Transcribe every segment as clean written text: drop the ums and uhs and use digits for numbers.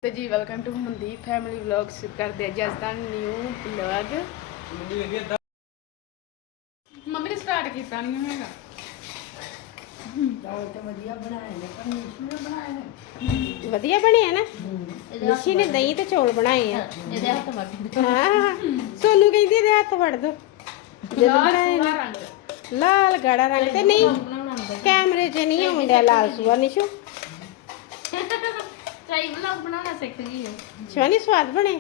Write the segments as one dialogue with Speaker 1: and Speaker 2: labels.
Speaker 1: तो जी welcome to Mandeep family vlogs करते हैं जस का न्यू व्लॉग मम्मी ने स्टार्ट किया नहीं हैगा ਵਧੀਆ ਬਣੇ ਆ ਨਾ ਨਿਸ਼ੀ ਨੇ ਦਹੀਂ ਤੇ ਚੌਲ ਬਣਾਏ ਆ
Speaker 2: ਇਹਦੇ ਹੱਥ ਵੱਟ
Speaker 1: ਹਾਂ ਸੋਨੂੰ ਕਹਿੰਦੀ ਇਹਦੇ ਹੱਥ ਵੜ ਦੋ ਜਦੋਂ ਬਣਾਏ ਨੇ ਲਾਲ ਗਾੜਾ ਰੰਗ ਤੇ ਨਹੀਂ ਕੈਮਰੇ 'ਚ ਨਹੀਂ ਆਉਂਦਾ ਲਾਲ ਸੂਆ ਨਿਸ਼ੂ
Speaker 2: ਚਾਈ ਵਲੌਗ ਬਣਾਉਣਾ ਸਿੱਖ ਗਈ ਹੈ
Speaker 1: ਸ਼ਵਾਨੀ ਸਵਾਦ ਬਣੇ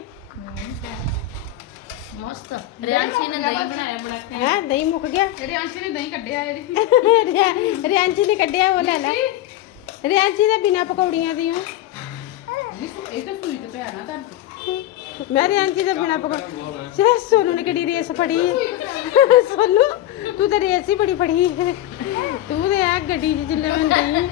Speaker 2: ਮਸਤ ਰਿਆਂਸ਼ੀ ਨੇ ਦਹੀਂ ਬਣਾਇਆ ਬੜਾ
Speaker 1: ਹੈ ਦਹੀਂ ਮੁੱਕ ਗਿਆ
Speaker 2: ਰਿਆਂਸ਼ੀ ਨੇ ਦਹੀਂ ਕੱਢਿਆ ਇਹਦੀ
Speaker 1: ਰਿਆਂਚੀ ਨੇ ਕੱਢਿਆ ਉਹ ਲੈ ਲੈ ਰਿਆਂਚੀ ਦੇ ਬਿਨਾ ਪਕੌੜੀਆਂ ਦੀਆਂ
Speaker 2: ਇਹ ਤਾਂ ਸੂਈ ਤੇ ਪਿਆ ਨਾ ਤਾਂ
Speaker 1: ਮੈਂ ਰਿਆਂਚੀ ਦੇ ਬਿਨਾ ਪਕੌੜ ਸੋਨੂ ਨੇ ਕਿਹੜੀ ਰੇਸ ਫੜੀ ਸੋਨੂ ਤੂੰ ਤਾਂ ਰੇਸ ਹੀ ਬੜੀ ਫੜੀ ਤੂੰ ਤੇ ਆ ਗੱਡੀ 'ਚ ਜਿੱਲੇ ਮੈਂ ਗਈ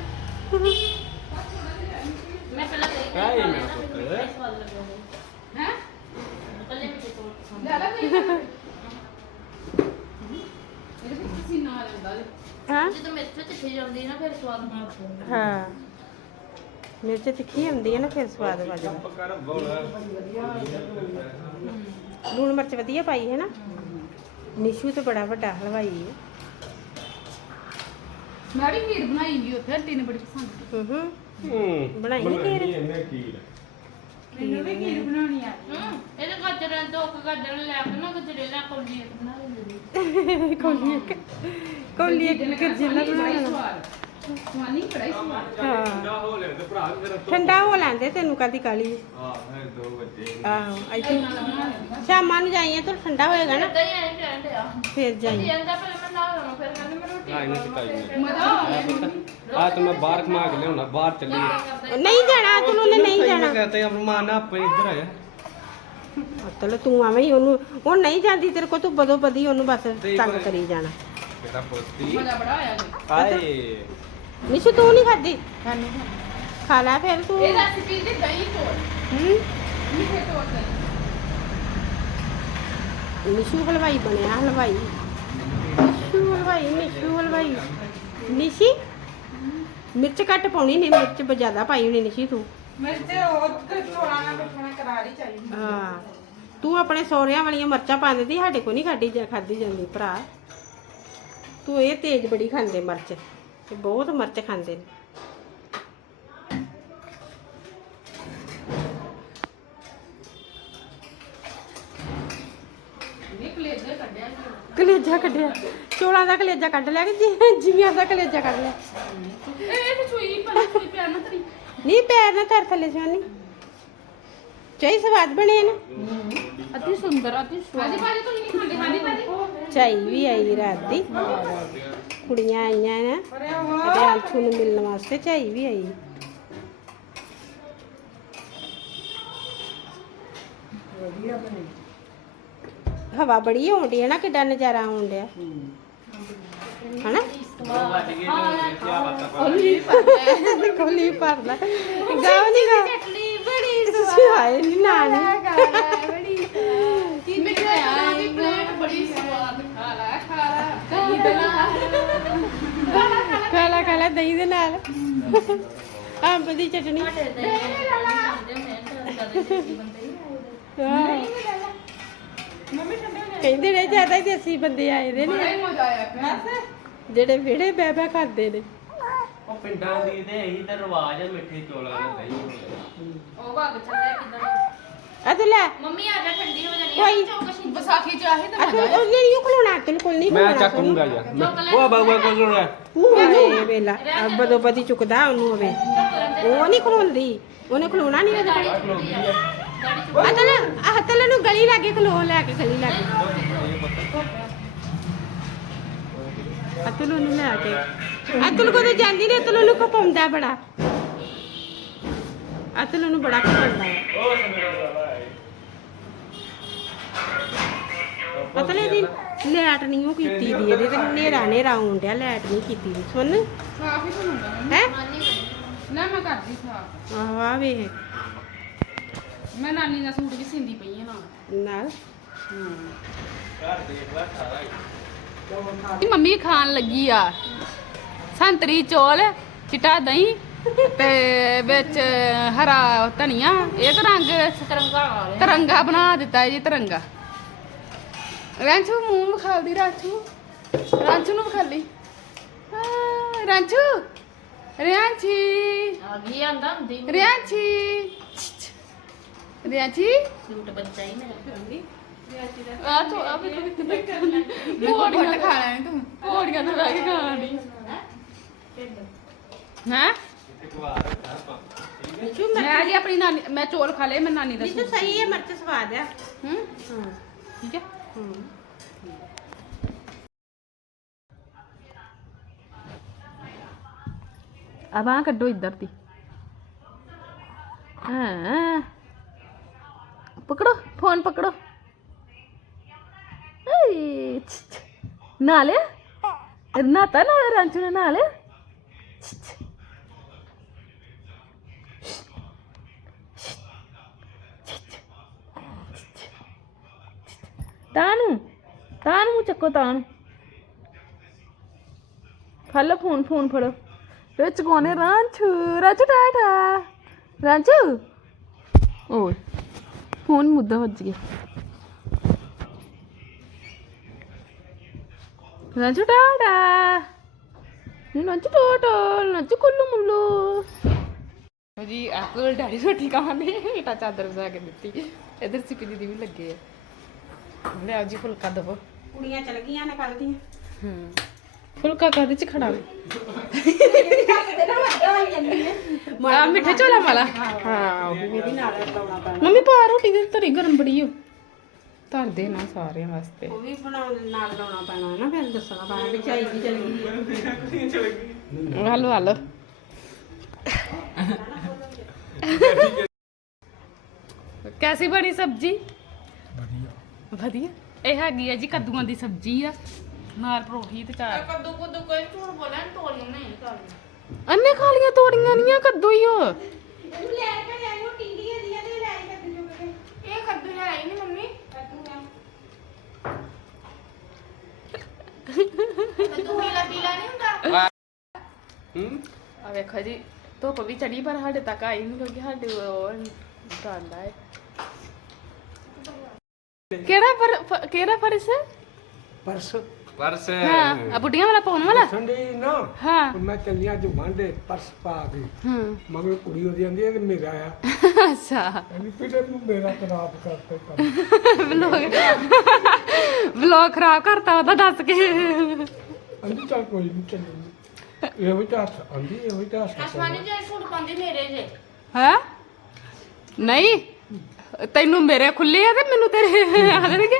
Speaker 2: ਮੈਂ ਪਹਿਲਾਂ
Speaker 3: ਕਾਈ ਮੇਰਾ ਪੁੱਤਰ
Speaker 2: ਹੈ ਕੱਲੇ ਵਿੱਚ ਤੋੜ ਪਸੰਦ
Speaker 1: ਲੈ ਲੈ
Speaker 2: ਇਹਦੇ ਵਿੱਚ ਪਸੀਨਾ ਆ ਜਾਂਦਾ
Speaker 1: ਹਾਂ
Speaker 2: ਜਦੋਂ ਮਿਰਚ ਤਿੱਖੀ ਜਾਂਦੀ ਨਾ ਫਿਰ ਸਵਾਦ ਬਣਦਾ
Speaker 1: ਹਾਂ ਮਿਰਚ ਤਿੱਖੀ ਹੁੰਦੀ ਹੈ ਨਾ ਫਿਰ ਸਵਾਦ ਵੱਜਦਾ
Speaker 3: ਕਰ ਬੋਲਾ
Speaker 1: ਲੂਣ ਮਿਰਚ ਵਧੀਆ ਪਾਈ ਹੈ ਨਾ ਨਿਸ਼ੂ ਤੇ ਬੜਾ ਵੱਡਾ ਹਲਵਾਈ ਹੈ
Speaker 2: ਮੈਂ ਵੀ ਖੀਰ ਬਣਾਈ ਸੀ ਉੱਥੇ ਆਂਟੀ ਨੇ ਬੜੀ ਪਸੰਦ
Speaker 1: ਬਣਾਈ ਨੀ ਖੀਰ?
Speaker 3: ਇਹਨੇ ਖੀਰ
Speaker 2: ਮੈਨੂੰ ਵੀ ਖੀਰ ਬਣਾਉਣੀ ਆ ਇਹਦੇ ਗਾਜਰਾਂ ਤੋਂ ਗਾਜਰਾਂ ਲੈ ਕੇ ਨਾ ਗਜਰੇ ਲੈ ਕੋਲੀ ਬਣਾ ਲੈਂਦੀ
Speaker 1: ਕੌਲੀ ਇੱਕ ਜ਼ਿਲ੍ਹਾ ਬਣਾਉਣਾ
Speaker 2: ਸਵਾਨੀ ਕੜਾਈ ਸਵਾਦ
Speaker 1: ਹਾਂ
Speaker 3: ਠੰਡਾ ਹੋ ਲੈ ਤੇ ਭਰਾ ਤੇਰਾ
Speaker 1: ਠੰਡਾ ਹੋ ਲੈਂਦੇ ਤੈਨੂੰ ਕਾਦੀ ਕਾਲੀ
Speaker 3: ਹਾਂ ਫਿਰ 2 ਵਜੇ
Speaker 1: ਆਹੋ ਇੱਥੇ ਸ਼ਾਮਾਂ ਨੂੰ ਜਾਈਏ ਤਾਂ ਠੰਡਾ ਹੋਏਗਾ ਨਾ
Speaker 2: ਦਹੀਂ ਐਂ ਕਹਿੰਦੇ ਆ
Speaker 1: ਫਿਰ ਜਾਈਏ
Speaker 2: ਜਾਂਦਾ ਫਿਰ ਮੈਂ ਨਾ ਲਵਾਂ ਫਿਰ ਕਹਿੰਦੇ ਮੈਂ ਰੋਟੀ
Speaker 3: ਨਾ ਇਹਨੇ ਟਿਕਾਈ
Speaker 2: ਮਜ਼ਾ
Speaker 3: ਆ ਤਾਂ ਮੈਂ ਬਾਹਰ ਕਮਾ ਕੇ ਲਿਆਉਣਾ ਬਾਹਰ ਚੱਲੀ
Speaker 1: ਨਹੀਂ ਜਾਣਾ ਤੂੰ ਉਹਨੇ ਨਹੀਂ ਜਾਣਾ
Speaker 3: ਕਹਤੇ ਆਪਣਾ ਮਾਂ ਨਾ ਆਪਣੇ ਇੱਧਰ ਆਇਆ
Speaker 1: ਚਲੋ ਤੂੰ ਆਵੇਂ ਹੀ ਉਹਨੂੰ ਉਹ ਨਹੀਂ ਜਾਂਦੀ ਤੇਰੇ ਕੋ ਤੂੰ ਬਦੋ ਬਦੀ ਉਹਨੂੰ ਬਸ ਤੰਗ ਕਰੀ ਜਾਣਾ
Speaker 3: ਤੇਰਾ ਪੁੱਤੀ
Speaker 2: ਮਜ਼ਾ ਬੜਾ ਆਇਆ ਜੀ
Speaker 3: ਆਏ
Speaker 1: ਨਿਸ਼ੂ ਤੂੰ ਨਹੀਂ ਖਾਦੀ ਖਾ ਲੈ ਫਿਰ ਤੂੰ
Speaker 2: ਇਹ ਰੈਸਿਪੀ ਦੀ ਦਹੀਂ ਚੋਲ
Speaker 1: ਹੂੰ
Speaker 2: ਮਿੱਠੇ ਚੋਲ ਦਹੀਂ
Speaker 1: ਨਿਸ਼ੂ ਹਲਵਾਈ ਬਣਿਆ ਹਲਵਾਈ ਨਿਸ਼ੂ ਹਲਵਾਈ ਨਿਸ਼ੀ ਮਿਰਚ ਘੱਟ ਪਾਉਣੀ ਨਹੀਂ ਮਿਰਚ ਜ਼ਿਆਦਾ ਪਾਈ ਹੋਣੀ ਨਿਸ਼ੀ ਤੂੰ
Speaker 2: ਮਿਰਚ ਉਹ ਚੋਲਾਂ ਨਾਲ ਮਿੱਠਾ ਕਰਾਰੀ ਚਾਹੀਦੀ
Speaker 1: ਹਾਂ ਤੂੰ ਆਪਣੇ ਸਹੁਰਿਆਂ ਵਾਲੀਆਂ ਮਿਰਚਾਂ ਪਾ ਦਿੰਦੀ ਸਾਡੇ ਕੋ ਨਹੀਂ ਖਾਦੀ ਜਾਂਦੀ ਭਰਾ ਤੂੰ ਇਹ ਤੇਜ਼ ਬੜੀ ਖਾਂਦੇ ਮਿਰਚ ਤੇ ਬਹੁਤ ਮਿਰਚ ਖਾਂਦੇ ਨੇ ਕਲੇਜਾ ਕੱਢਿਆ ਚੋਲਾਂ ਦਾ ਕਲੇਜਾ ਕੱਢ ਲਿਆ ਕਿ ਜੀਆਂ ਦਾ ਕਲੇਜਾ ਕੱਢ ਲਿਆ
Speaker 2: ਇਹ ਤੇ ਚੂਈ ਪਰ ਪਿਆ ਨਾ ਤਰੀ
Speaker 1: ਨਹੀਂ ਪੈਰ ਨਾ ਧਰ ਥੱਲੇ ਜਾਨੀ ਚਾਈ ਸਵਾਦ ਬਣੇ ਨਾ
Speaker 2: ਅਤੀ ਸੁੰਦਰ ਅਤੀ ਸਵਾਦ ਭਾਜੀ ਤੁਸੀਂ ਨਹੀਂ ਖਾਂਦੇ ਭਾਜੀ
Speaker 1: ਚਾਈ ਵੀ ਆਈ ਰਾਤ ਦੀ ਕੁੜੀਆਂ ਆਈਆਂ ਨੇ ਤੇ ਆਂਥੂ ਨੂੰ ਮਿਲਣ ਵਾਸਤੇ ਚਾਈ ਵੀ ਆਈ ਹਵਾ ਬੜੀ ਆਉਂਦੀ ਹੈ ਨਾ ਕਿੱਡਾ ਨਜ਼ਾਰਾ ਆਉਣ ਡਿਆ ਹਨਾ ਕੋਲੀ ਭਰਦਾ ਗਾਉ ਨਹੀਂ ਗਾ
Speaker 2: ਚਟਨੀ ਬੜੀ
Speaker 1: ਹਾਏ ਨਹੀਂ ਨਾਨੀ
Speaker 2: ਬੜੀ ਮਿੱਠੇ ਚੋਲਾਂ ਦੀ ਪਲੇਟ ਬੜੀ ਸਵਾਦ ਦਹੀਂ ਦੇ ਨਾਲ
Speaker 1: ਕਾਲਾ ਦਹੀਂ ਦੇ ਨਾਲ ਅੰਬ ਦੀ ਚਟਣੀ ਕਹਿੰਦੇ ਨੇ ਜ਼ਿਆਦਾ ਹੀ ਦੇਸੀ ਬੰਦੇ ਆਏ ਦੇ ਨੇ
Speaker 2: ਮਜ਼ਾ ਆਇਆ
Speaker 1: ਜਿਹੜੇ ਵਿਹੜੇ ਬਹਿ ਬਹਿ ਖਾਂਦੇ ਨੇ
Speaker 3: ਉਹ ਪਿੰਡਾਂ ਦੀ ਤੇ ਇਹੀ ਤਾਂ ਰਿਵਾਜ ਹੈ ਮਿੱਠੇ ਚੌਲਾਂ ਦਾ ਦਹੀਂ
Speaker 2: ਉਹ ਭਾਗ ਚੱਲਿਆ ਕਿਦਾਂ
Speaker 1: ਆ ਤੂੰ ਲੈ
Speaker 2: ਮੰਮੀ ਆ ਜਾ ਠੰਡੀ ਹੋ ਜਾਣੀ
Speaker 1: ਕੋਈ
Speaker 2: ਚੌਕਸ਼ੀ ਵਿਸਾਖੀ ਚ ਆਹੀ
Speaker 1: ਆ ਤੂੰ ਉਹ ਨਹੀਂ ਖਲੋਣਾ ਤੈਨੂੰ ਕੋਲ ਨਹੀਂ
Speaker 3: ਮੈਂ
Speaker 1: ਖਲੋਣਾ
Speaker 3: ਚੱਕੂੰਗਾ ਯਾਰ ਉਹ ਬਾਬਾ ਕੋਲ ਸੁਣਿਆ
Speaker 1: ਇਹ ਵੇਲਾ ਬਦੋ ਬਦੀ ਚੁੱਕਦਾ ਉਹਨੂੰ ਹੋਵੇ ਉਹ ਨਹੀਂ ਖਲੋਂਦੀ ਉਹਨੇ ਖਲੋਣਾ ਨਹੀਂ ਉਹਦੇ ਅਤਲ ਨੂੰ ਗਲੀ ਲਾਗੇ ਖਲੋ ਲੈ ਕੇ ਗਲੀ ਲਾਗੇ ਅਤਲ ਨੂੰ ਲੈ ਕੇ ਅਤਲ ਕੋ ਤਾਂ ਜਾਂਦੀ ਨਹੀਂ ਅਤਲ ਨੂੰ ਖਪਾਉਂਦਾ ਬੜਾ ਅਤਲ ਨੂੰ ਬੜਾ ਖਪਾਉਂਦਾ ਅਤਲੇ ਦੀ ਲੈਟ ਨਹੀਂ ਉਹ ਕੀਤੀ ਦੀ ਇਹਦੇ ਤੇ ਨੇਰਾ ਆਉਣ ਡਿਆ ਲੈਟ ਨਹੀਂ ਕੀਤੀ ਦੀ ਸੁਣ
Speaker 2: ਸਾਫ ਹੀ ਹੁੰਦਾ
Speaker 1: ਹੈ
Speaker 2: ਨਾ ਮੈਂ ਕਰਦੀ ਸਾਫ
Speaker 1: ਆਹ ਆ ਵੇਖ
Speaker 2: ਮੈਂ ਨਾਨੀ ਦਾ ਸੂਟ ਵੀ ਸਿੰਦੀ ਪਈ ਆ ਨਾਲ
Speaker 3: ਘਰ ਦੇਖ ਲੈ ਸਾਰਾ
Speaker 2: ਮੰਮੀ ਖਾਣ ਲੱਗੀ ਆ ਸੰਤਰੀ ਚੌਲ ਚਿੱਟਾ ਦਹੀਂ
Speaker 4: ਤੇ ਵਿੱਚ ਹਰਾ ਧਨੀਆ, ਇਹ ਤਾਂ ਰੰਗ ਤਿਰੰਗਾ ਬਣਾ ਦਿੱਤਾ ਜੀ, ਤਿਰੰਗਾ। ਰਾਂਚੂ ਮੂੰਹ ਵਿਖਾਲਦੀ, ਰਾਂਚੂ ਨੂੰ ਵਿਖਾਲੀ। ਰਾਂਚੂ ਰਿਆਂਚੀ
Speaker 2: ਆ ਗਈ ਆਂਦਾ ਹੁੰਦੀ
Speaker 4: ਰਿਆਂਚੀ ਰਿਆਂਚੀ
Speaker 2: ਸੂਟ ਬੱਚਾ ਹੀ ਮੇਰਾ
Speaker 4: ਆ ਤੋ ਆ ਵੇਖੋ ਕਿੱਥੇ ਬੈਠਾ ਪੌੜੀਆਂ ਖਾ ਲੈਣੀ ਤੂੰ, ਪੌੜੀਆਂ ਤੇ ਬਹਿ ਕੇ ਖਾਣੀ ਹੈ। ਮੈਂ ਜੀ ਆਪਣੀ ਨਾਨੀ, ਮੈਂ ਚੌਲ ਖਾ ਲਏ, ਮੈਂ ਨਾਨੀ ਦਾ
Speaker 1: ਇਹ ਤਾਂ ਸਹੀ ਹੈ, ਮਿਰਚ ਸਵਾਦ ਆ।
Speaker 4: ਹੂੰ
Speaker 1: ਹਾਂ
Speaker 4: ਠੀਕ ਹੈ। अब आ कड्डो इधर थी। हाँ पकड़ो फोन पकड़ो। नहा लिया, नहाता ना रांचू ने, नहा लिया। तानू तानू चक्को, तानू खा लो फोन, फोन फड़ो फिर चुकाने। रांचू रांचू टाटा रांचू, ओए फोन मुद्दा बज गया। रांचू टाटा, रांचू टाटा, रांचू कुल्लू मुल्लू जी। एप्पल डैडी रोटी खाने बेटा चादर बजा के दी, इधर सिपी दीदी भी लगे है। ले जी फुलका दबो,
Speaker 1: ਕੁੜੀਆਂ ਚਲ ਗਈਆਂ ਨੇ ਕੱਲ ਦੀਆਂ।
Speaker 4: फुलका कादे च खड़ा आ मिठे चौला वाला। हाँ
Speaker 1: ਇਹਦੀ ਨਾਲ ਲਾਉਣਾ ਪੈਣਾ,
Speaker 4: मम्मी पा रोटी दे तरी गरम बड़ी हो, धर दे ना सारे वास्ते।
Speaker 1: ਉਹ ਵੀ ਬਣਾਉਣ ਨਾਲ ਲਾਉਣਾ ਪੈਣਾ ਨਾ, ਫਿਰ ਦੱਸਣਾ ਪੈਣਾ ਵੀ ਚਾਈ ਦੀ ਚਲ ਗਈ ਹੈ।
Speaker 4: हेलो हेलो कैसी बनी सब्जी? ਵਧੀਆ ਇਹ ਹੈਗੀ ਆ ਜੀ ਕੱਦੂਆਂ ਦੀ ਸਬਜ਼ੀ ਆ, ਨਾਲ ਪਰੌਂਠੀ ਤੇ ਚਾਰ।
Speaker 2: ਕੱਦੂ ਕੁੱਦੂ ਕੋਈ ਝੂਠ ਬੋਲਿਆ ਤੋਲੀਆਂ ਨਹੀਂ ਕਰ
Speaker 4: ਅੰਨੇ ਖਾ ਲੀਆਂ ਤੋੜੀਆਂ ਨਹੀਂ ਆ, ਕੱਦੂ ਹੀ ਹੋ।
Speaker 1: ਇਹਨੂੰ ਲੈ ਕੇ ਜਾਈਓ, ਟਿੰਡੀਆਂ ਦੀਆਂ ਤੇ ਲੈ ਕੇ ਕੱਦੂ ਚੁੱਕ ਕੇ।
Speaker 2: ਇਹ ਕੱਦੂ ਹੈ ਹੀ ਨਹੀਂ ਮੰਮੀ, ਕੱਦੂ ਪੀਲਾ ਪੀਲਾ ਨਹੀਂ ਹੁੰਦਾ।
Speaker 4: ਆ ਵੇਖੋ ਜੀ, ਧੁੱਪ ਵੀ ਚੜੀ ਪਰ ਸਾਡੇ ਤੱਕ ਆਈ ਨਹੀਂ, ਕਿਉਂਕਿ ਸਾਡੇ ਉਹ ਗਾਂਦਾ ਹੈ। ਕਿਹੜਾ ਫਰਸ?
Speaker 5: ਪਰਸ
Speaker 4: ਹਾਂ, ਆ ਬੁੱਢੀਆਂ ਵਾਲਾ ਪਾਉਣ ਵਾਲਾ।
Speaker 5: ਸੰਡੇ ਨਾ
Speaker 4: ਹਾਂ
Speaker 5: ਮੈਂ ਚੱਲਿਆ ਜੋ ਵਾਂਡੇ ਪਰਸ ਪਾ ਕੇ
Speaker 4: ਹਾਂ
Speaker 5: ਮਗਰ ਕੁੜੀ ਉਹਦੀ ਆਂਦੀ ਹੈ ਕਿ ਮੇਰਾ ਆ,
Speaker 4: ਅੱਛਾ
Speaker 5: ਕਹਿੰਦੀ ਪੀਟਰ ਨੂੰ ਮੇਰਾ ਖਰਾਬ ਕਰਤੇ ਕੰਮ।
Speaker 4: ਵਲੌਗ ਖਰਾਬ ਕਰਤਾ ਉਹਦਾ ਦੱਸ ਕੇ।
Speaker 5: ਆਂਦੀ ਚੱਲ ਕੋਈ ਨਹੀਂ ਚੱਲੂਗੀ, ਇਹੋ ਹੀ ਤਾਂ ਹੱਥ ਆਂਦੀ, ਇਹੋ ਹੀ ਤਾਂ ਹੱਥ
Speaker 2: ਅਸਮਾਨੀ ਜੇ ਝੂਠ ਪਾਉਂਦੇ ਮੇਰੇ ਜੇ
Speaker 4: ਹੈ ਨਹੀਂ, ਤੈਨੂੰ ਮੇਰੇ ਖੁੱਲੇ ਆ ਤੇ ਮੈਨੂੰ ਤੇਰੇ ਆਦਣਗੇ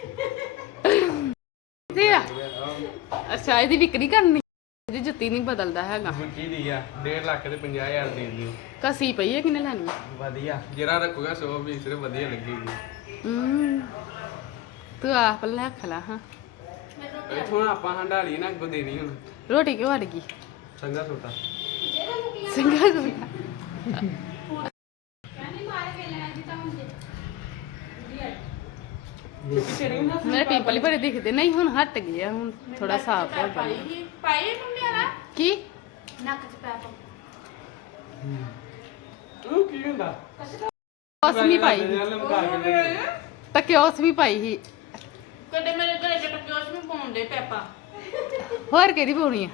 Speaker 4: ਤੇ ਆ। ਅੱਛਾ ਇਹਦੀ ਵਿਕਰੀ ਕਰਨੀ ਜੀ, ਜੁੱਤੀ ਨਹੀਂ ਬਦਲਦਾ ਹੈਗਾ।
Speaker 3: ਮੁੱਚੀ ਦੀ ਆ 1.5 ਲੱਖ ਤੇ 50,000 ਦੀ ਦੀ
Speaker 4: ਕਸੀ ਪਈ ਹੈ, ਕਿਨੇ ਲੈਣੀ?
Speaker 3: ਵਧੀਆ ਜਿਹੜਾ ਰੱਖੂਗਾ 100 ਵੀ ਸਿਰਫ ਵਧੀਆ ਲੱਗੇਗੀ।
Speaker 4: ਤੂੰ ਆਪ ਲੈ ਖਲਾ। ਹਾਂ
Speaker 3: ਇੱਥੋਂ ਆਪਾਂ ਹੰਡਾਲੀ ਨਾ ਅੱਗੋਂ ਦੇਣੀ ਹੁਣ।
Speaker 4: ਰੋਟੀ ਕਿਉਂ ਅੜ ਗਈ?
Speaker 3: ਸੰਗਾ ਛੋਟਾ
Speaker 4: ਸਿੰਘਾ ਸੁਣਿਆ ਮੇਰੇ ਪਿੰਪਲ ਹੀ ਬੜੇ ਦਿਖਦੇ, ਨਹੀਂ ਹੁਣ ਹਟ ਗਏ ਆ, ਹੁਣ ਥੋੜਾ ਸਾਫ ਹੋ ਗਿਆ।
Speaker 2: ਪਾਈ ਮੰਮੀ ਵਾਲਾ
Speaker 4: ਕੀ
Speaker 2: ਨੱਕ ਚ ਪੈ ਪਾ
Speaker 3: ਉਹ ਕੀ ਹੁੰਦਾ?
Speaker 4: ਉਸ ਵੀ ਪਾਈ ਸੀ, ਤਾਂ ਕਿਉਸ ਵੀ ਪਾਈ ਸੀ।
Speaker 2: ਕਦੇ ਮੇਰੇ ਘਰੇ ਚਟਕਿਓਸ ਵੀ ਪਾਉਂਦੇ ਪੈਪਾ,
Speaker 4: ਹੋਰ ਕਿਹਦੀ ਪਾਉਣੀ ਆ?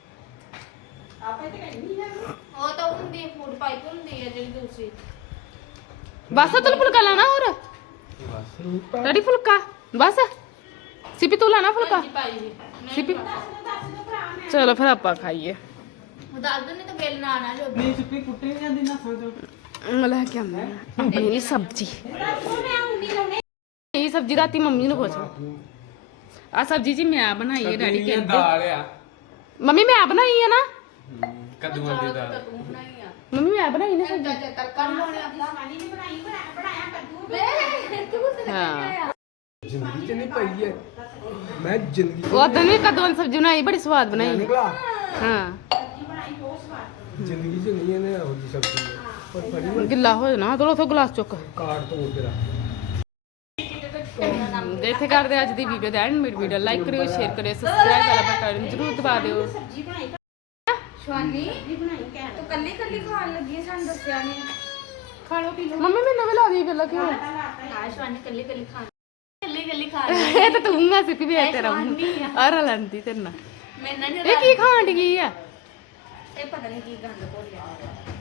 Speaker 2: ਉਹ ਤਾਂ ਹੁੰਦੀ ਫੂਡ ਪਾਈਪ ਹੁੰਦੀ ਹੈ ਜਿਹੜੀ ਦੂਸਰੀ।
Speaker 4: ਬਸ ਤੂੰ ਫੁਲਕਾ ਲਾਣਾ ਹੋਰ? ਡੈਡੀ ਫੁਲਕਾ ਬਸ? ਸਿਪੀ ਤੂੰ ਲਾਣਾ ਫੁਲਕਾ?
Speaker 2: ਪਾਈ ਸੀ
Speaker 4: ਸਿਪੀ ਚਲੋ ਫਿਰ ਆਪਾਂ ਖਾਈਏ।
Speaker 2: ਉਹ ਦੱਸ ਦਿੰਦੇ ਤਾਂ ਬਿੱਲ ਨਾ ਆਣਾ ਜੋ
Speaker 3: ਨਹੀਂ ਸੁੱਕੀ ਕੁੱਟੀ ਨਹੀਂ ਜਾਂਦੀ ਨਾ ਸਾਂ
Speaker 4: ਮੈਂ ਲੈ ਕੇ ਆਉਂਦੀ ਹਾਂ ਆਪਣੀ ਸਬਜ਼ੀ। ਇਹ ਸਬਜ਼ੀ ਰਾਤੀ ਮੰਮੀ ਨੂੰ ਪੁੱਛ, ਆ ਸਬਜ਼ੀ ਜੀ ਮੈਂ ਬਣਾਈ ਹੈ, ਡੈਡੀ ਕਹਿੰਦੇ।
Speaker 3: ਦਾਲ ਆ
Speaker 4: ਮੰਮੀ ਮੈਂ ਬਣਾਈ ਹੈ ਨਾ,
Speaker 3: ਕੱਦੂਆਂ ਦੀ ਦਾਲ।
Speaker 4: ਮੰਮੀ ਮੈਂ ਬਣਾਈ ਨਾ ਸਬਜ਼ੀ।
Speaker 2: ਤੜਕਾ ਲਾਉਣੇ ਆਪਣਾ
Speaker 4: ਹਾਂ
Speaker 5: ਜ਼ਿੰਦਗੀ ਚ ਨਹੀਂ ਪਈ ਹੈ, ਮੈਂ ਜ਼ਿੰਦਗੀ
Speaker 4: ਉਹ ਤਾਂ ਨਹੀਂ ਕਦੋਂ ਸਬਜ਼ੀ ਬਣਾਈ, ਬੜੀ ਸਵਾਦ ਬਣਾਈ।
Speaker 5: ਨਿਕਲਾ
Speaker 4: ਹਾਂ
Speaker 5: ਜ਼ਿੰਦਗੀ ਚ ਨਹੀਂ ਇਹਨੇ ਇਹੋ ਜਿਹੀ ਸਬਜ਼ੀ ਹੈ, ਪਰ ਬੜੀ
Speaker 4: ਗਿੱਲਾ ਹੋ ਜਾਣਾ, ਥੋੜਾ ਉਥੋਂ ਗਲਾਸ ਚੁੱਕ।
Speaker 5: ਕਾਰਡ ਤੋੜ ਕੇ ਰੱਖ।
Speaker 4: ਇੱਥੇ ਕਰਦੇ ਅੱਜ ਦੀ ਵੀਡੀਓ ਦਾ ਐਂਡ। ਮੇਰੀ ਵੀਡੀਓ ਲਾਈਕ ਕਰਿਓ, ਸ਼ੇਅਰ ਕਰਿਓ, ਸਬਸਕ੍ਰਾਈਬ ਵਾਲਾ ਬਟਨ ਜ਼ਰੂਰ ਦਬਾ ਦਿਓ।
Speaker 2: ਸ਼ਵਾਨੀ
Speaker 1: ਜੀ ਬਣਾਈ ਕਹਿ
Speaker 2: ਤੂੰ ਕੱਲੀ ਕੱਲੀ ਖਾਣ ਲੱਗੀ ਹੈ, ਸਾਨੂੰ ਦੱਸਿਆ ਨਹੀਂ।
Speaker 1: ਖਾ ਲੋ ਪੀ ਲੋ
Speaker 4: ਮੰਮੀ ਮੈਨੂੰ ਵੀ ਲਾ ਦੀ ਗੱਲਾਂ ਕਿਉਂ
Speaker 2: ਹਾਂ ਸ਼ਵਾਨੀ ਕੱਲੀ ਕੱਲੀ ਖਾਣ ਕੱਲੀ ਕੱਲੀ ਖਾ
Speaker 4: ਇਹ ਤਾਂ ਤੂੰ ਮੈਂ ਸਿੱਪੀ ਵੀ ਤੇਰਾ ਆਰਾ ਲੰਦੀ ਤੇਰੇ ਨਾਲ
Speaker 2: ਮੈਨਾਂ ਨਹੀਂ
Speaker 4: ਇਹ ਕੀ ਖਾਣ ਡਈ ਆ
Speaker 2: ਇਹ ਪਤਾ ਨਹੀਂ ਕੀ ਗੰਦ ਭੋਲਿਆ